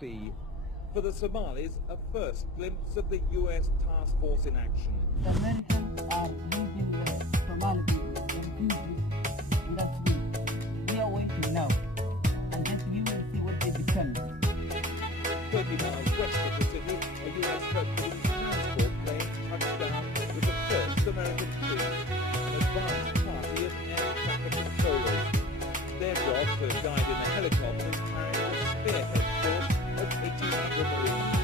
Burburkii. For the Somalis, a first glimpse of the US task force in action. The Americans are leaving the Somali people, the refugees, in that week. We are waiting now, and then you will see what they become. 30 miles west of the city, a US Hercules transport plane touched down with the first American troops, an advanced party of air traffic controllers. Their job to guide in a helicopter carrying a spearhead force of 1,800 Marines.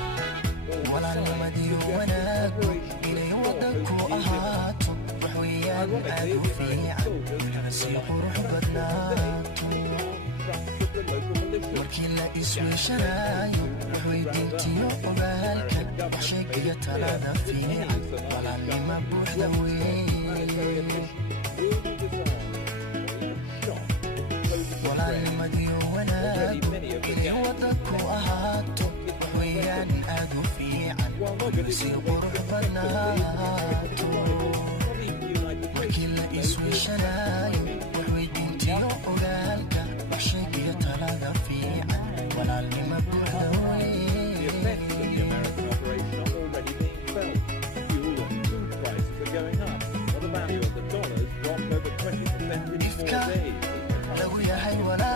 walaalnimadii wanaaggu inay waddanku ahaato wax weeyaan aad u fiican weliba sii qurux badnaato markii la isweyshanaayo wax weydiintiyo ogaalka wax sheegiyo talada fiican walaalnima buuxda weeye walaalnimadii wanaaggu inay waddanku ahaato ويان أدو في عن ونسي قرب بناتو وكل اسم شناي وحوي بنتي وقلالك وحشيك يتلاقى في عن ولا لما بوحدوي. The effects of the American operation are already being felt. Fuel and food prices are going up, while the value of the dollar has dropped over 20% in 4 days. لو يا حي ولا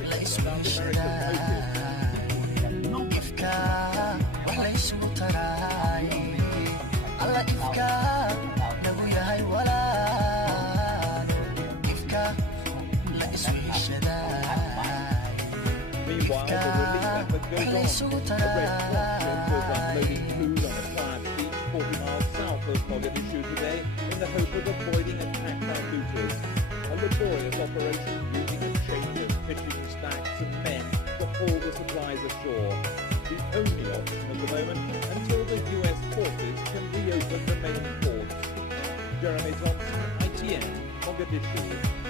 ليس إفكا وليس تراي على إفكا نبويا هاي ولا إفكا ليس Meanwhile, the relief effort goes on. A red cross was unloading food on a quiet beach 40 miles south of Mogadishu today in the hope of avoiding attack by looters. A laborious operation using a chain of fishing stacks and men to haul the supplies ashore. The only option at the moment until the US forces can reopen the main ports. Jeremy Thompson, ITN, Mogadishu.